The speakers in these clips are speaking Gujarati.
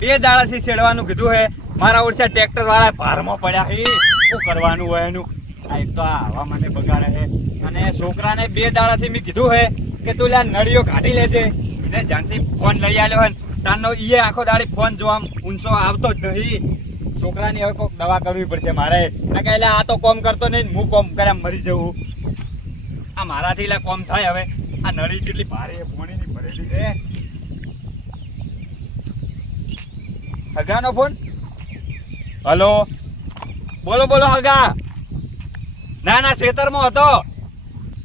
2 દાડાથી છેડવાનું કીધું હે. મારા ઓળશા ટ્રેક્ટર વાળા ભારમાં પડ્યા હે. શું કરવાનું હોય એનું? આ એક તો આવા મને બગાડે છે. અને છોકરાને 2 દાડાથી મેં કીધું હે કે તું લ્યા નળીઓ કાઢી લેજે. એને જાણથી ફોન લઈ આવ્યો હોય તારનો ઈએ આખો દાડી ફોન જોવા ઊંચો આવતો જ નહીં. છોકરાની હવે કોઈક દવા કરવી પડશે મારે. ના કે આ તો કોમ કરતો નહીં, હું કોમ કર્યા મરી જવું. આ મારાથી એટલે કોમ થાય હવે. આ નળી જેટલી ભારે પોણીની ભરેલી છે. હગાનો ફોન. હલો, બોલો બોલો હગા. ના ના, ખેતરમાં હતો.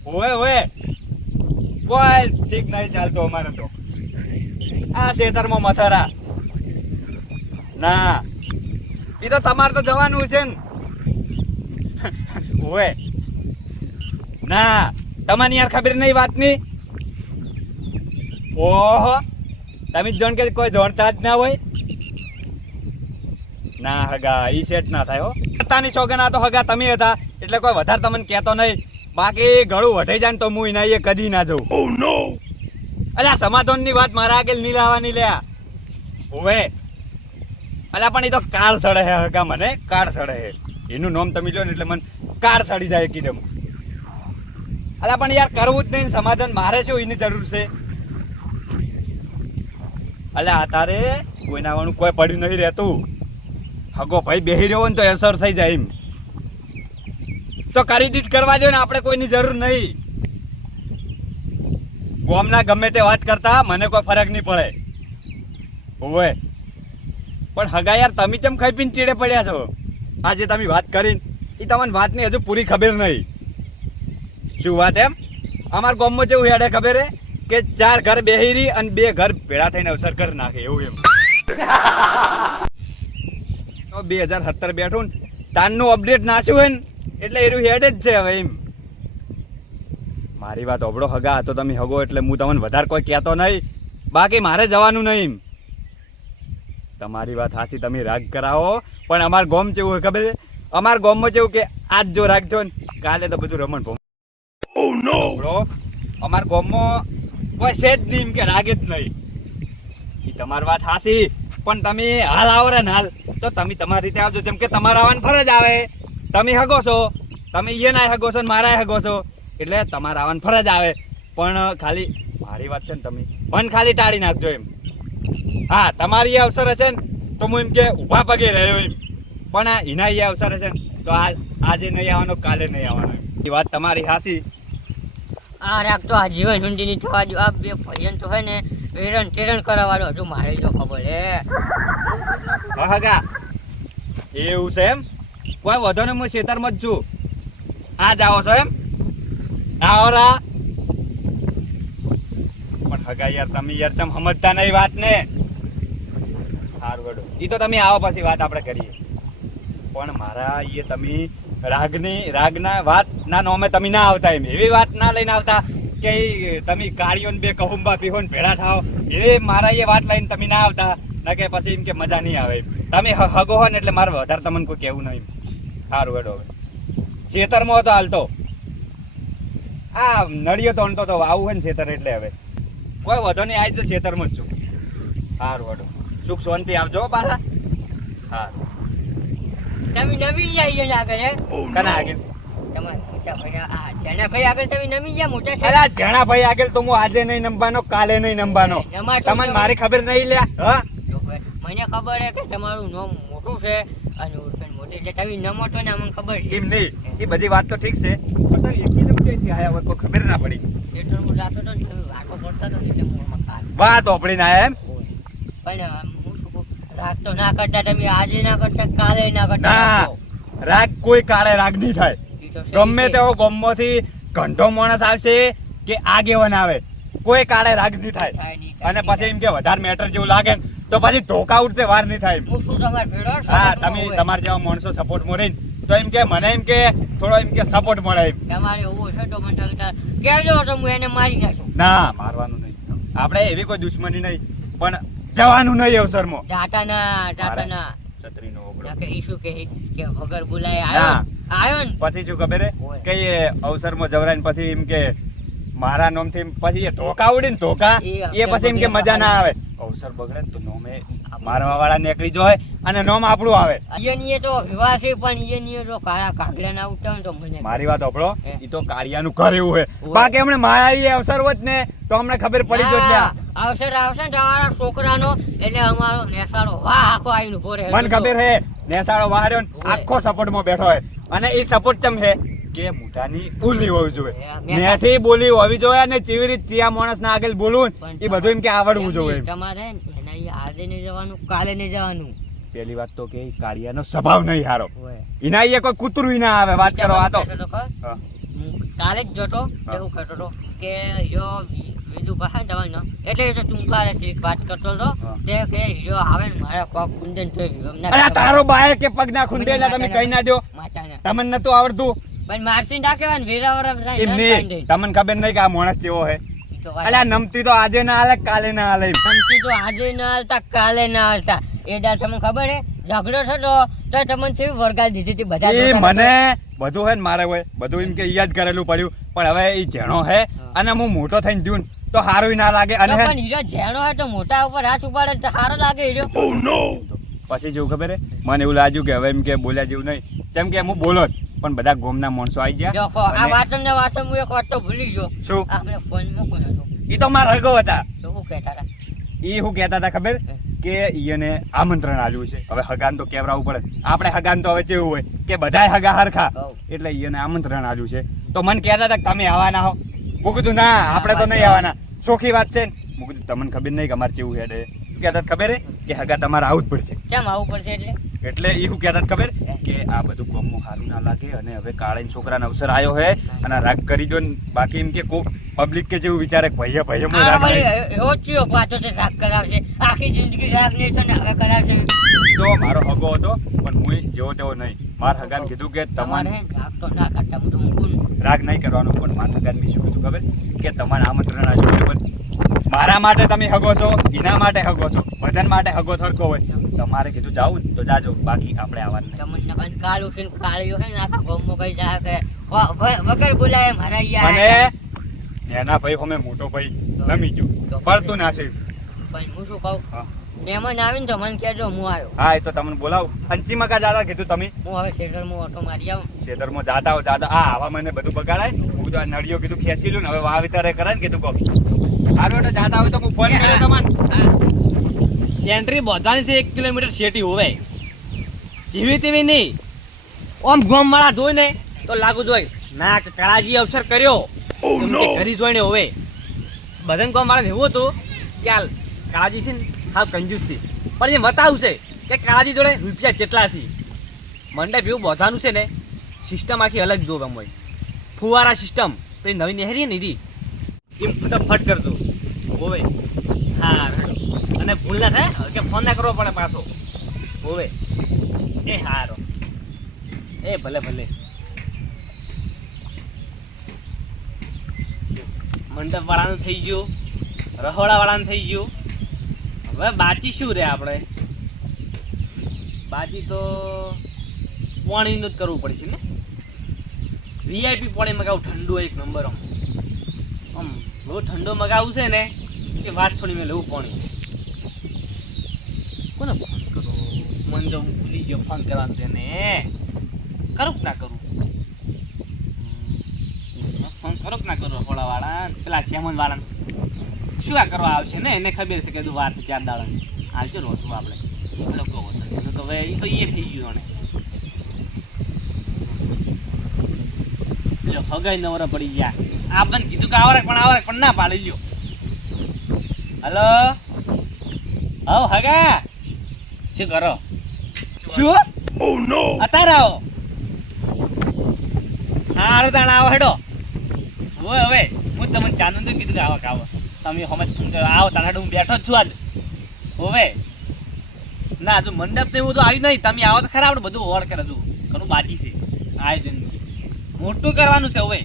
ઓએ ઓએ, કોઈ ઠીક નહીં ચાલતો અમારે તો. આ ખેતરમાં મથરા. ના, એ તો તમારે તો જવાનું છે ને. ઓએ ના, તમને યાર ખબર નહીં વાતની. ઓહો, તમે જોણ કે કોઈ જોણતા જ ના હોય. ના હગા, ઈ સેટ ના થાય હો. પોતાની સોગન આ તો હગા તમે હતા એટલે કોઈ વધારે તમને કહેતો નહીં. બાકી ગળું વઢાઈ જાય ને તો હું એના એ કદી ના જઉં. ઓ નો, અલ્યા સમાધાનની વાત મારા આગળ નહીં લાવવાની લ્યા. ઓવે અલ્યા પણ એ તો કાળ સડે હે હગા, મને કાળ સડે હે. એનું નામ તમે લો ને એટલે મને કાળ સડી જાય કીધું. અલ્યા પણ યાર કરવું જ નહીં સમાધાન. મારે શું એની જરૂર છે? અલ્યા તારે કોઈના વાળું કોઈ પડ્યું નહીં રહેતું. હગો ભાઈ બેહી રહ્યો ને તો અસર થઈ જાય એમ તો કરી દીધ કરવા દો ને. આપણે કોઈની જરૂર નહીં. ગોમના ગમે તે વાત કરતા મને કોઈ ફરક નહીં પડે. ઓવે પણ હગા યાર તમે કેમ ખાઈ પીને ચીડે પડ્યા છો? આજે તમે વાત કરીને એ તમને વાતની હજુ પૂરી ખબર નહીં. શું વાત એમ? અમારા ગામમાં જેવું હેડે ખબર હે કે 4 ઘર બેહી રહી અને 2 ઘર ભેળા થઈને અવસર કરી નાખે એવું એમ. 2017 બેઠું ને તાનનું અપડેટ નાખ્યું હોય ને એટલે એનું હેડ જ છે હવે એમ. મારી વાત ઓબળો હગા તો તમે હગો એટલે હું તમને વધારે કોઈ કહેતો નહીં. બાકી મારે જવાનું નહીં. તમારી વાત સાચી, તમે રાગ કરાવો પણ અમાર ગામ કેવું હોય ખબર છે? અમાર ગામમાં કેવું કે આજ જો રાખજો ને કાલે તો બધું રમણ ભમ. ઓ નો બ્રો, અમાર ગામમાં કોઈ છે જ નહીં કે રાગે જ નહીં. એ તમારી વાત સાચી પણ તમે હાલ આવો રે ને હાલ તો તમે તમારી રીતે આવજો. જેમ કે તમારા આવવાની ફરજ આવે. તમે હગો છો, તમે એ ના હગો છો ને મારા હગો છો એટલે તમારા આવવાની ફરજ આવે. પણ ખાલી મારી વાત છે ને તમે મન ખાલી ટાળી નાખજો એમ. હા, તમારી એ અવસર હશે ને તો હું એમ કે ઊભા પગે રહ્યો એમ. પણ એના એ અવસર હશે ને તો આજે નહીં આવવાનો કાલે નહીં આવવાનો એ વાત તમારી હાસી. આ રાખ તો આ જીવન હુંડીની થવા દો. આ 2 ભજન તો હોય ને હેરણ ટેરણ કરવાનો હજુ મારે તો ખબર હે. હગા એવું છે એમ? કોઈ વધો ને હું ખેતરમાં જ છું. આ જાઓ છો એમ? આવો રા. પણ હગા યાર તમે યાર ચમ સમજતા નહીં વાત ને. હારું વડો એ તો તમે આવો પછી વાત આપણે કરીએ. પણ મારા એ તમે રાગના વાત ના નોમે તમે ના આવતા એમ. એવી વાત ના લઈને આવતા કે તમે કાળીઓ ને 2 કહુંબા પીહો ને ભેળા થાવ. એ મારા એ વાત લઈને તમે ના આવતા ના કે પછી એમ કે મજા નહીં આવે. તમે હગો હો ને એટલે મારે વધારે તમને કોઈ કહેવું નહીં. સારું હેડો હવે ખેતરમાં હતો હાલતો. આ નળીઓ તો અણતો તો આવું હોય ને ખેતર એટલે હવે કોઈ વધો નહીં આવી છે ખેતરમાં જ છું. સારું હેડો સુખ શાંતિ આવજો પાછા. સારું તમે નમી જાય આગળ હે. કના આગળ? તમારે મોટા ભાઈ આ જણા ભાઈ આગળ તમે નમી ગયા મોટા છે. અલા જણા ભાઈ આગળ તો હું આજે નહીં નમવાનો કાલે નહીં નમવાનો. તમને મારી ખબર નહીં લ્યા. હા મને ખબર હે કે તમારું નામ મોટું છે અને ઓળખાણ મોટી એટલે તમે નમો તો ને અમને ખબર છે. એમ નહીં, એ બધી વાત તો ઠીક છે પણ તમે એકદમ ક્યાંથી આયા હોય કોઈ ખબર ના પડી. એટલે હું જાતો તો તમે વાતો કરતા તો એટલે હું વાત ઓપડીને આયા એમ? પણ હું શું કહું, રાગ તો ના કરતા તમે આજે ના કરતા કાલે ના કરતા. ના, રાગ કોઈ કાળે રાગ નહીં થાય. ગમે તેવો ગમમાંથી ઘંટો માણસ આવશે કે આગેવાન આવે કોઈ કાળે રાગ નહીં થાય. અને પછી એમ કે વધારે મેટર જેવું લાગે તો પછી ધોકા ઉઠતે વાર નહીં થાય. હા, તમે તમારા જેવા માણસો સપોર્ટ મળે તો એમ કે મને એમ કે થોડો એમ કે સપોર્ટ મળે એમ. તમારે એવું છે તો મને કહેજો તો હું એને મારી નાખું. ના, મારવાનું નહીં. આપણે એવી કોઈ દુશ્મની નહીં પણ જવાનું નહીં અવસરમાં. જાતા ના છત્રીનો ઓગળો કે ઈશુ કે વગર બોલાય આયો ને પછી શું ખબર હે કે એ અવસરમાં જવરાઈને પછી એમ કે મારા નામથી પછી એ ધોકા ઉડી ને ધોકા એ પછી એમ કે મજા ના આવે. અવસર બગડે તો નોમે મારવા વાળા નીકળી જાય અને નોમ આપણું આવે. ઈયનીએ તો વિવાહ છે પણ ઈયનીએ તો કાળા કાગડા ના ઉઠતા ને તો મને મારી વાત સાંભળો, ઈ તો કાળિયાનું ઘર એવું છે. ઓય. બાકી હમણે માયા અવસર હોત ને તો અમને ખબર પડી જોત લ્યા. આવશે ને તમારા છોકરાનો એટલે અમારો નેસાડો વાહ આખો આવીને ઉભો રહે. મને ખબર હે નેસાળો વાહર્યો ને ઓય. આખો સપોર્ટમાં બેઠો હોય અને એ સપોર્ટ ચમ છે કે મોઢાની બોલી હોવી જોઈએ, મેં નેથી બોલી હોવી જોઈએ અને ચેવી રીત ચિયા માણસના આગળ બોલવું ને એ બધું એમ કે આવડવું જોઈએ. તમારે એના ઈ આજે નહીં જવાનું કાલે નહીં જવાનું. પહેલી વાત તો કે ઈ કાળિયાનો સ્વભાવ નહીં હારો. ઓય. એના ઈ કોઈ કૂતરું ય ના આવે. વાત કરો આ તો કહેતો ખબર? હા. હું કાલે જ જોતો હા. એવું કહેતો હતો કે હીરો બીજું પાસે જવાનું એટલે એ તો ટૂંકારે છે વાત કરતો હતો હા. તે કે હીરો આવે ને મારા પગ ખુંદન તો અરે તારો બાય કે પગ ના ખૂંદે એટલે તમે કહી ના દો. માતાને તમને નતું આવડતું પણ મારસી ના કહેવાય ને વેરા એમ નહીં. તમને ખબર નહીં કે આ માણસ કેવો હે. અલ્યા નમતી તો આજે ના હાલે કાલે ના હાલે. સમજી તો આજે ના હાલતા કાલે ના હાલતા એ દાડ તમને ખબર હે ઝઘડો થતો તો તમને છે વરગાલ દીધી હતી બધા એ જોતા મને બધું હે ને મારે હોય બધું એમ કે યાદ કરેલું પડ્યું પણ હવે એ જેણો હે અને હું મોટો થઈને દ્યું ને તો સારું ના લાગે અને તો હે પણ હીરો જેનો હોય તો મોટા ઉપર હાથ ઉપાડે તો સારો લાગે હીરો. પછી જેવું ખબર હે મને એવું લાગ્યું કે હવે એમ કે બોલ્યા જેવું નહીં જેમ કે હું બોલો જ પણ બધા ગોમના માણસો આવી ગયા. જોખો આ અને વાતો ને વાતો હું એક વાત તો ભૂલી ગયો. શું આપણે ફોન મૂકો નતો ઈ તો મારા હગો હતા. તો શું કહેતા હતા ઈ શું કહેતા હતા ખબર કે ઈયને આમંત્રણ આલ્યું છે. હવે હગાન તો કેવરાવું પડે. આપણે હગાન તો હવે કેવું હોય કે બધાય હગા હરખા હઉ. એટલે ઈયને આમંત્રણ આલ્યું છે. તો મને કહેતા હતા કે તમે આવવાના હો. હું કીધું ના આપણે તો નહીં આવવાના. ચોખ્ખી વાત છે ને. હું કીધું તમને ખબર નહીં કે અમારે કેવું હેડે. કહેતા હતા ખબર હે કે હગા તમારે આવું જ પડશે. ચમ આવું પડશે એટલે એટલે એ શું કહેતા હતા ખબર કે આ બધું કોમમાં સારું ના લાગે અને હવે કાળે છોકરાનો અવસર આવ્યો હે અને આ રાગ કરી દો ને બાકી એમ કે કોક પબ્લિક કે જેવું વિચારે કે ભૈયા ભૈયા માં આ રાગ વળી નહીં. એવો જ ચિયો પાછો તે રાગ કરાવશે આખી જિંદગી રાગ નહીં છે ને હવે કરાવશે. તો મારો હગો હતો પણ હું જેવો તેવો નહીં. મારા હગાને કીધું કે તમારે તમારે રાગ તો ના કરતા હું તો મૂકું ને. રાગ નહીં કરવાનો પણ મારા હગાને મેં શું કીધું ખબર કે તમારે આમંત્રણ આપ્યું બરાબર. મારા માટે તમે હગો છો એના માટે હગો છો બધાન માટે હગો થરકો હોય તમારે કીધું જાવું ને તો જાજો બાકી આપણે આવવાનું નહીં. તમને કાલ કાલ ઉઠીને કાળીઓ હે ને આખા ગામમાં કઈ જાય કે વગર બોલાય મારા ઈ અને આયા. એના ભાઈ અમે મોટો ભાઈ નમી ગયો પડતું ના છે. પણ હું શું કહું હા મહેમાન આવીને તો મને કહેજો હું આવ્યો. હા એ તો તમને બોલાવું. અંચીમાં કા જાતા કીધું તમે હું હવે શેટરમાં ઓટો મારી આવું. ખેતરમાં જાતા હો જાતા આ આવા મને બધું બગાડાય. હું કીધું આ નળીઓ કીધું ખેંચી લ્યું ને હવે વાવેતરે કરે ને કીધું કોક આ બેટો જાતા હોય તો હું ફોન કર્યો તમને. હા. એન્ટ્રી બોધાની છે 1 કિલોમીટર શેટી હોવે જીવી તેવી નહીં ઓમ ગોમ માળા જોઈને તો લાગુ જોઈ ના કે કાળાજી અવસર કર્યો એમ કે ઘરી જોઈને હોવે બધાને ગોમ માળા એવું હતું કે આ કાળાજી છે ને હા કંજૂસ છે પણ એ બતાવું છે કે કાળાજી જોડે રૂપિયા કેટલા છે મંડપ એવું બોધાનું છે ને સિસ્ટમ આખી અલગ જોવે એમ હોય ફુવારા સિસ્ટમ તો એ નવી નહેરી ને રી એમ ફટાફટ કરજો હોવે હા અને ભૂલ ના થાય કે ફોન ના કરવો પડે પાછો હોવે એ હારો એ ભલે ભલે મંડપ વાળાનું થઈ ગયું રહોડા વાળાનું થઈ ગયું હવે બાજી શું રે આપણે બાજી તો પાણીનું જ કરવું પડશે ને વીઆઈપી પાણી મગાવું ઠંડુ એક નંબર આમ બહુ ઠંડો મગાવું છે ને એ વાત છોડી મેં લેવું પાણી કોને ફોન કરો મને જો હું ભૂલી ગયો ફોન કરવાનું તેને કરું કે ના કરું ફોન કરો કે ના કરું રખોડાવાળા પેલા શ્યામન વાળા શું આ કરવા આવશે ને એને ખબર છે કે તું વાર 4 દાડાની આવશે રોતું આપણે લોકો તો હવે એ તો એ થઈ ગયું ને જો હગાઈ નવરા પડી ગયા આપણને કીધું કે આવરે પણ ના પાડી લ્યો હલો હવ હગા શું કરો શું ઓ નો અત્યારે આવો હા હારું તાણ આવો હેડો હોય હવે હું તમને ચાંદન તો કીધું કે આવો આવો તમે સમજ આવો તાણ હેડો હું બેઠો જ છું આજ હવે ના હજુ મંડપ તો એવું તો આવ્યું નહીં તમે આવો તો ખરા આપણે બધું ઓર કરે હજુ ઘણું બાકી છે આયોજન મોટું કરવાનું છે હવે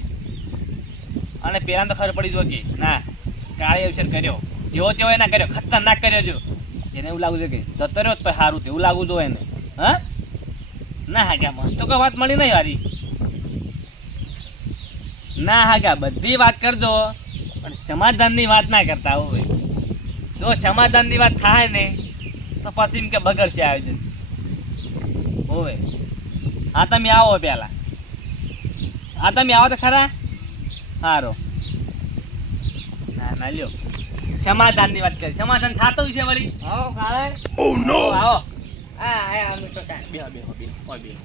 અને પેલા તો ખબર પડી જોજે ના કાળી અવસર કર્યો જેવો તેવો એના કર્યો ખતરનાક કર્યો જો એને એવું લાગુ છે કે જતો રહ્યો તો સારું એવું લાગવું જોઈએ એને હા ના હાગ્યા મને તો કોઈ વાત મળી નહીં વારી ના હાગ્યા બધી વાત કરજો પણ સમાધાનની વાત ના કરતા હોય જો સમાધાનની વાત થાય ને તો પછી એમ કે બગડશે આયોજન. હોવે હા તમે આવો પેલા. હા તમે આવો તો ખરા. સારો ના ના લ્યો સમાધાનની વાત કરી. સમાધાન થતું છે વળી. આવો કાળે આવો હા હા અમે તો તાર બેહો બેહો બેહો ઓય બેહો.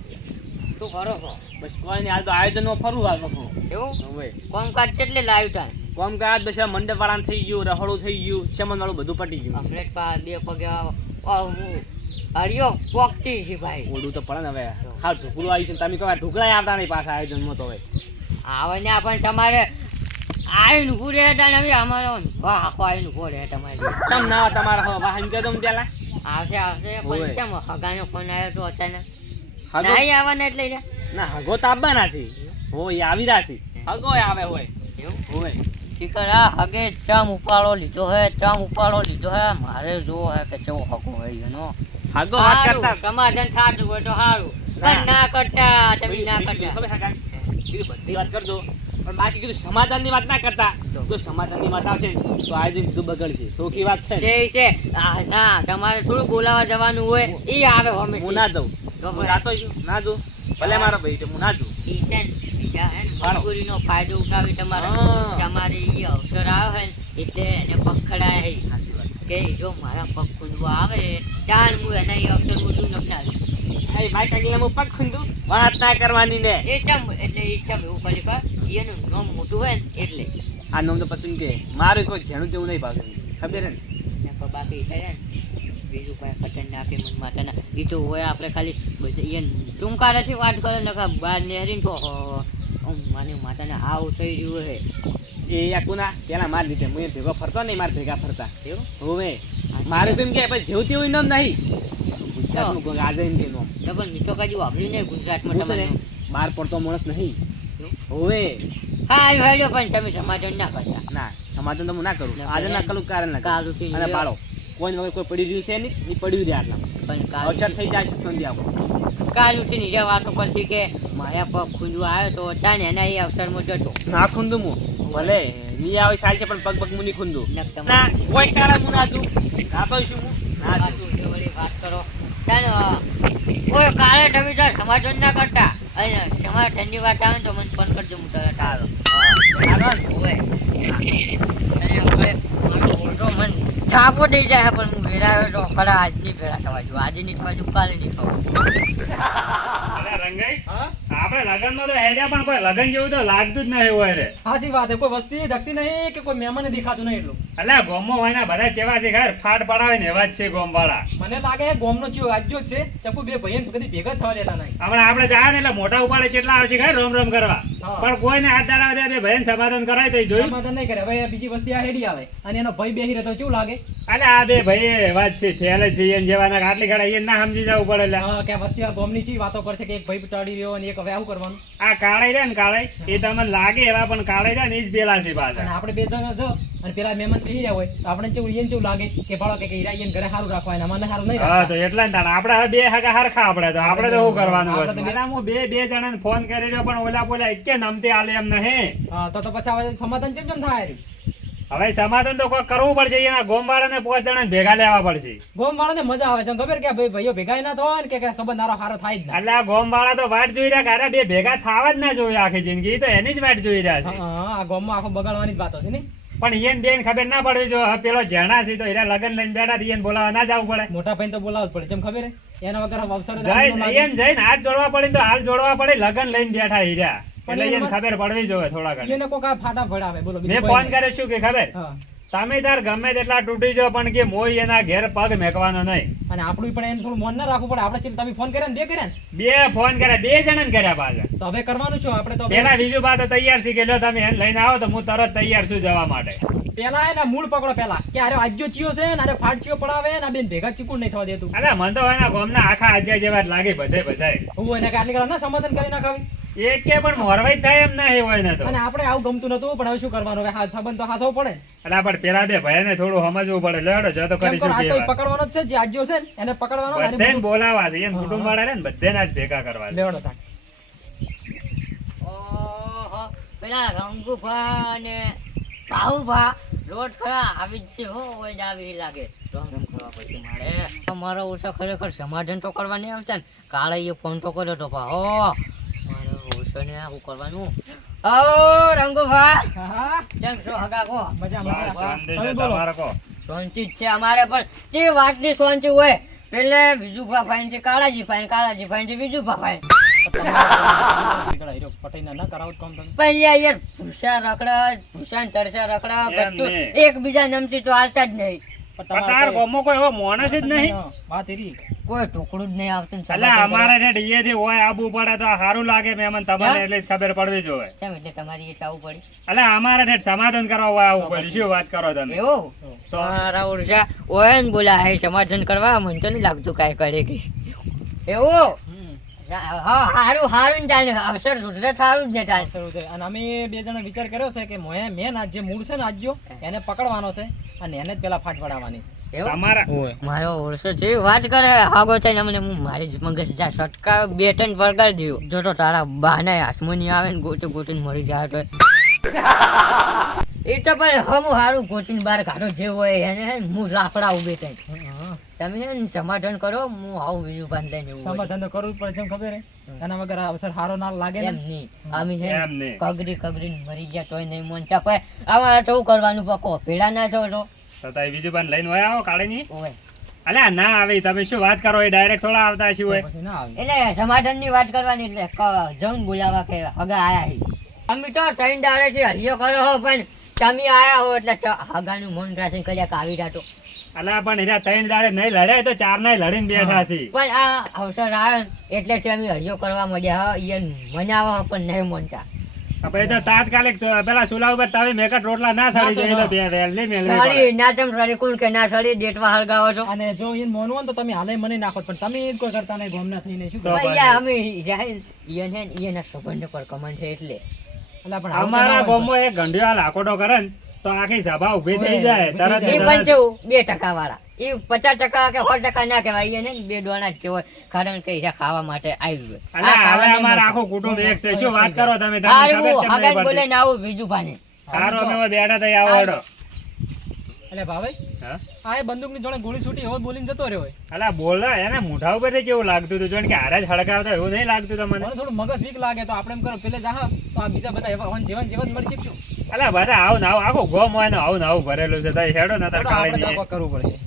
શું કરો છો બસ કોઈ નહીં, હાલ તો આયોજનમાં ફરવું હાલ બપોર. એવું હોવે કોમકાજ કેટલે લાવ્યું તાર કોમ કે આજ બસ આ મંડપ વાળાને થઈ ગયું, રહોડું થઈ ગયું, સેમન વાળું બધું પટી ગયું. હમણે જ પા બે પગે હરિયો પોકતી છે ભાઈ ઓડું તો પડે ને હવે. હા ઢોકળું આવી છે ને તમે કહો ઢોકળા આવતા નહીં પાછા આયોજનમાં તો હવે. આવે ને પણ તમારે આવીને ઉભું રહે હતા ને હવે અમારો વાહ આખો આવીને ઉભો રહે તમારે તમ ના તમારા હો વાહન કે તમ પેલા આવશે આવશે હોવે. પણ કેમ હગાનો ફોન આવ્યો તો અચાનક હગો નહીં આવવાના એટલે જા. ના હગો તો આવવાના છે. હોય આવી રહ્યા છે. હગો આવે હોય એવું હોય. શીખર આ હગે ચમ ઉપાડો લીધો હે ચમ ઉપાડો લીધો હે મારે જોવો હે કે કેવો હગો હોય એનો હગો વાત સારું, કરતા સમાધાન થાતું હોય તો સારું પણ ના કરતા તમે ના કરતા ખબર હગા? કીધું બધી વાત કરજો પણ બાકી કીધું સમાધાનની વાત ના કરતા. જો સમાધાનની વાત આવશે તો આયોજન બધું બગડશે. ચોખ્ખી વાત છે ને? છે આ ના તમારે થોડું બોલાવા જવાનું હોય ઈ આવે અમે હું ના જાઉં. હું જાતો છું ના જાઉં. ભલે મારો ભાઈ છે હું ના જાઉં. ઈ છે ને બીજા હે ને હાલો. મજબૂરીનો ફાયદો ઉઠાવી તમારે હા. તમારે ઈ અવસર આવે ને એટલે એને પકડાય હે સાચી વાત. કે જો મારા પગ ખુંદવા આવે ત્યાં હું એના ઈ અવસર બધું નખાવી એ ભાઈ કાકી હું પગ ખુંદું વાત ના કરવાની ને. એ ચમ એટલે ઈ ચમ એવું કરી કર એનું નામ મોટું હોય ને એટલે આ નામ તો પછી કે મારું કોઈ જેનું તેવું નહીં ભાગતું. ખબર હે ને? ને પણ બાકી છે ને બીજું કઈ ખતરનાક મન માતાના ઈ તો હોય આપણે ખાલી બધે ટૂંકા નથી વાત કરે નકા બહાર નેહરીને તો મને માતાના આવું થઈ રહ્યું હે એ યાકુના પેલા માર લીધે હું એ ભેગો ફરતો નહીં માર ભેગા ફરતા. એવું હોવે મારે તો એમ કે ભાઈ જેવું તેવું નામ નહીં. ગુજરાતનું કોઈ આજે એમ કે નામ તો પણ મીઠો કાજુ વાપર્યું ને ગુજરાતમાં હું છે ને તમારે બહાર પડતો માણસ નહીં. હોવે હા આવી હેડ્યો પણ તમે સમાધાન ના કરતા ના સમાધાન તો હું ના કરું. ના, આજે ના કરું કારણ ના કરું. કાલુથી અને બાળો કોઈ વગર કોઈ પડી રહ્યું છે નહીં એ પડ્યું રહ્યા આટલા પણ અવસર થઈ જાય સંધી આવો. કાલુથી નીચે વાતો કરશી કે મારા પગ ખૂંદવા આવ્યો તો ચાને એના એ અવસરમાં જતો ના ખુંદું હું ભલે ની આવે સાલ છે પણ પગ પગ મુની ખુંદું ને ના તમારે કોઈ કારણ હું ના દઉં. નાતો છું હું ના દઉં. વાતું છે વળી વાત કરો ચાલો કોઈ કાળે તમે તો સમાધાન ના કરતા અને તમારે ઠંડી વાત આવે ને તો મને ફોન કરજો હું તરત સારો. આવે હોય અને હવે મારો ઓળખો મન છાપો દઈ જાય પણ હું વેરાયો તો ખરા આજ નહીં ભેળા થવા જો આજે નહીં થવા જો કાલે નહીં થવા અરે રંગાઈ આપણે લગનમાં તો હેડ્યા પણ કોઈ લગન જેવું તો લાગતું જ નહીં હોય રે. સાચી વાત છે કોઈ વસ્તી ધકતી નહીં કે કોઈ મહેમાન દેખાતું નહીં એટલું એટલે ગોમમાં હોય ને બધા ચેવા છે ખબર ફાટ પડાવે ને એવા જ છે ગોમ વાળા. મને લાગે ગોમનો ચિયો રાજ્યો જ છે ચકુ બે ભાઈ કદી ભેગા જ થવા દેતા નહીં હમણાં આપણે જાય ને એટલે મોટા ઉપાડે કેટલા આવશે ખબર રોમ રોમ કરવા હા. પણ કોઈને હાથ દાડા દે બે ભાઈને સમાધાન કરાય તો જોયું. સમાધાન નહીં કરે હવે બીજી વસ્તી આ હેડી આવે અને એનો ભાઈ બેહી રહેતો કેવું લાગે એટલે આ બે ભાઈ એવા જ છે ફેલ જ છે એને જેવાના આટલી ઘડા એને ના સમજી જવું પડે એટલે હા, કે આ વસ્તી આ ગોમની ચી વાતો કરશે કે એક ભાઈ ટળી રહ્યો અને એક હવે આવું કરવાનું આ કાળાઈ રે ને કાળાઈ એ તમને લાગે એવા પણ કાળાઈ રે ને એ જ પેલા છે અને પાછા. આપણે બે જણા જો અને પેલા મહેમાન બેહી રહ્યા હોય તો આપણે કેવું એને કેવું લાગે કે ભાડો કે હીરા એને ઘરે સારું રાખવા અને અમારે સારું નહીં હા રાખવા તો એટલા જ તાણ આપણે હવે બે હગા હરખા આપણે તો શું કરવાનું આપણે તો બસ મને હું બે જણાને ફોન કરી રહ્યો પણ ઓલા બોલ્યા એકે નમતે આલે એમ નહીં. હા, તો પછી હવે સમાધાન કેમ કેમ થાય હવે સમાધાન તો કોઈ કરવું પડશે એના ગોમવાળાને 5 જણાને ભેગા લેવા પડશે. ગોમ વાળાને મજા આવે છે ખબર કે ભાઈ ભાઈઓ ભેગા ના થવા ને કે સંબંધ નારો સારો થાય જ ના એટલે આ ગોમવાળા તો વાટ જોઈ રહ્યા કે અરે બે ભેગા થવા જ ના જોઈએ આખી જિંદગી ઈ તો એની જ વાટ જોઈ રહ્યા છે. હા, આ ગોમમાં આખો બગાડવાની જ વાતો છે ને પણ એને બેન ખબર ના પડવી જો હવે પેલો જેણા છે તો એના લગન લઈને બેઠા તો એને બોલાવવા ના જવું પડે. મોટા ભાઈ તો બોલાવવું જ પડે જેમ ખબર હે એના વગર અવસર જ જઈને આમ ન લાગે. એને જઈને હાથ જોડવા પડે તો હાલ જોડવા પડે લગન લઈને બેઠા હીરા પણ એટલે એને એમાં- ખબર પડવી જોઈએ થોડા ઘણી. એને કોક આ ફાટા ભડાવે બોલો બીજું મેં કોઈ ફોન નહીં. કર્યો શું કે ખબર હા, તમે તાર ગમે તેટલા તૂટી જાઓ પણ કે મોય એના ઘેર પગ મેકવાનો નહીં. અને આપણું પણ એને થોડું મન ના રાખવું પડે આપણે તમે ફોન કર્યા ને બે કર્યા ને બે ફોન કર્યા બે જણાને કર્યા પાછા. તો હવે કરવાનું શું આપણે તો હવે- પેલા બીજું બાદ તૈયાર છે કે લો તમે એને લઈને આવો તો હું તરત તૈયાર છું જવા માટે. પેલા એના મૂળ પકડો પેલા કે અરે આજ્યો ચિયો છે ને અરે ફાટ ચિયો પડાવે ને આ બેન ભેગા ચીકું નહીં થવા દેતું અરે મને તો એના ગામના આખા આજ્યા જેવા જ લાગે બધે બધાય. હું એને કાટલી કરા ના સમાધાન કરી નાખાવી એક કે પણ મોરવાઈ થાય એમ ના હોય ને તો. અને આપણે આવું ગમતું નતું પણ હવે શું કરવાનું હવે હા સંબંધ તો હાસવો પડે ને. અલા પણ પેલા બે ભાઈને થોડું સમજવું પડે. લેડો જો તો કેમ કરીશું કરો આ તો કેવા. પકડવાનો જ છે જે આજ્યો છે ને એને પકડવાનો અને બધાને બધું- બોલાવા છે એને હા, કુટુંબ હા. વાળા ને બધાને જ ભેગા કરવા છે. લેવડો તાક ઓહો પેલા રંગુભા ને ભાવુભા રોજ ખરા આવી જ છે હો ઓય જ આવી લાગે રમ રમ કરવા પછી મારે મારો ઓછો ખરેખર સમાધાન તો કરવા નહીં આવતા ને કાલે એ ફોન તો કર્યો તો પા હો મારો ઓછો ને આવું કરવાનું ઓ રંગુભા હા કેમ છો હગા કો મજા બસ, મજા શાંતિ છે તમે બોલો. તમારે કહો. શાંતિ જ છે અમારે પણ જે વાતની શાંતિ હોય પેલે બીજું ફાઈન છે કાળાજી ફાઈન છે બીજું ફાઈન નીકળો, હીરો પટાઈને ના કરાવો તો કામ તમે. પણ યાર ભૂસા રખડા ભૂસા ને તરસા રખડા એમ બધું નહીં. એકબીજા નમતી તો હાલતા જ નહીં પણ પણ તમારે તાર કઈ- ગામમાં કોઈ એવો માણસ જ નહીં. વાત એરી. કોઈ ટુકડું જ નહીં આવતું ને એટલે સમાધાન અમારે કરવા. ને ડીએ થી હોય આબુ પડે તો સારું લાગે મહેમાન તમને ક્યાં? એટલે જ ખબર પડવી જોઈએ. કેમ એટલે તમારી એ આવું પડી એટલે અમારે ને સમાધાન કરવા હોય આવું પડ્યું. શું વાત કરો તમે? એવું તો મારા ઉર્જા ઓય ને બોલા હે સમાધાન કરવા મને તો નહીં લાગતું કાંઈ કરે કે એવું હમ. હા હારું ને ચાલે અવસર સુધરે સારું જ ને ચાલે શરૂ છે. અને અમે બે જણા વિચાર કર્યો છે કે મેન આ જે મૂળ છે ને આજ્યો એને પકડવાનો છે અને એને જ પેલા ફાટ પડાવવાની. એવું તમારા મારો ઓળસો છે વાત કરે હાગો છે ને અમને મારી જ મગજ જા સટકા બે ત્રણ વળગાડી દીધો જો તો તારા બાને હાથમાં નહીં આવે ને ગોતીને મરી જાય તો એ તો પણ હમું હારું ગોતીને બહાર કાઢો જે હોય એને હે ને હું લાકડા ઉભે થાય હા. તમે હે ને સમાધાન કરો હું આવું બીજું બાંધ લઈને એવું હોય. સમાધાન તો કરવું જ પડે જેમ ખબર હે. એના વગર આ અવસર સારો ના લાગે એમ ને. નહીં અમે હે એમ નહીં. કગરી મરી ગયા તોય નહીં મોનતા પાય આમાં તો કરવાનું પકો ભેડા ના થો તો તો તમે બીજું પણ લઈને હોય આવો કાળીની. ઓય અલ્યા ના આવે તમે શું વાત કરો એ ડાયરેક્ટ થોડા આવતા હશે હોય. પછી ના આવે. એટલે સમાધાન ની વાત કરવાની એટલે જውን બોલાવા કે હગા આયા હી અમે તો ત્રણ દાડે છે હરિયો કરો હો પણ તમે આયા હો એટલે હગાનું મન રાખીને કદાચ આવી જાતો અલ્યા પણ એના ત્રણ દાડે નહીં લડ્યા તો ચાર નાય લડીને બેઠા છે. પણ આ અવસર આવ્યો ને એટલે છે અમે હરિયો કરવા મળ્યા હ એ મનાવા પણ નહીં મનતા આપણે તો તાત્કાલિક તો પેલા સુલા ઉપર તાવી મેકટ રોટલા ના સડી જાય તો બે વેલની મેલવી પડે. સારી ના તેમ સારી કોણ કે ના સારી ડેટવા હળગાવો છો અને જો એને મોનવું હોય ને તો તમે હાલે મને નાખો પણ તમે એ જ કોઈ કરતા નહીં ગોમના થઈને શું તો કરો? પણ યાર અમે એના સંબંધ પર કમેન્ટ છે એટલે અલા પણ આવું તો ના અમારા હોય. ગામમાં એક ગંઢિયો લાકોટો કરે ને તો આખી સભા ઊભી થઈ જાય તરત એ ને પણ તરત. છે 2% વાળા એ 50% કે 100% ના કહેવાય એને 2 દોણા જ કહેવાય કારણ કે એ ખાવા માટે આવ્યું હોય. અલ્યા, આ હવે ખાવા નહીં અમારું મળતું. આખું કુટુંબ એક છે શું વાત કરો તમે તમને હારું, ખબર કેમ નહીં હગાઈને પડતી? બોલાઈને આવું બીજું ભાને સારું, અમે હવે બેઠા થઈ આવો હેડો. અલે ભાઈ હા? આ એ બંદૂકની જોડે ગોળી છૂટી હવે બોલીને જતો રહ્યો હોય. અલ્યા બોલા એને મોઢા ઉપર કેવું લાગતું હતું જોને કે હારે જ હળગાવતા એવું નહીં લાગતું તમને? મને થોડું મગજ વીક લાગે તો આપણે એમ કરો પેલે જાહ તો આ બીજા બધા એવા જીવન જીવન મળી શીખશું. અલ્યા બધા આવું ને આવું આખું ગોમ હોય ને આવું ભરેલું છે તો હેડો ને તો તાર આપણે કાળીની. તો કરવું પડશે.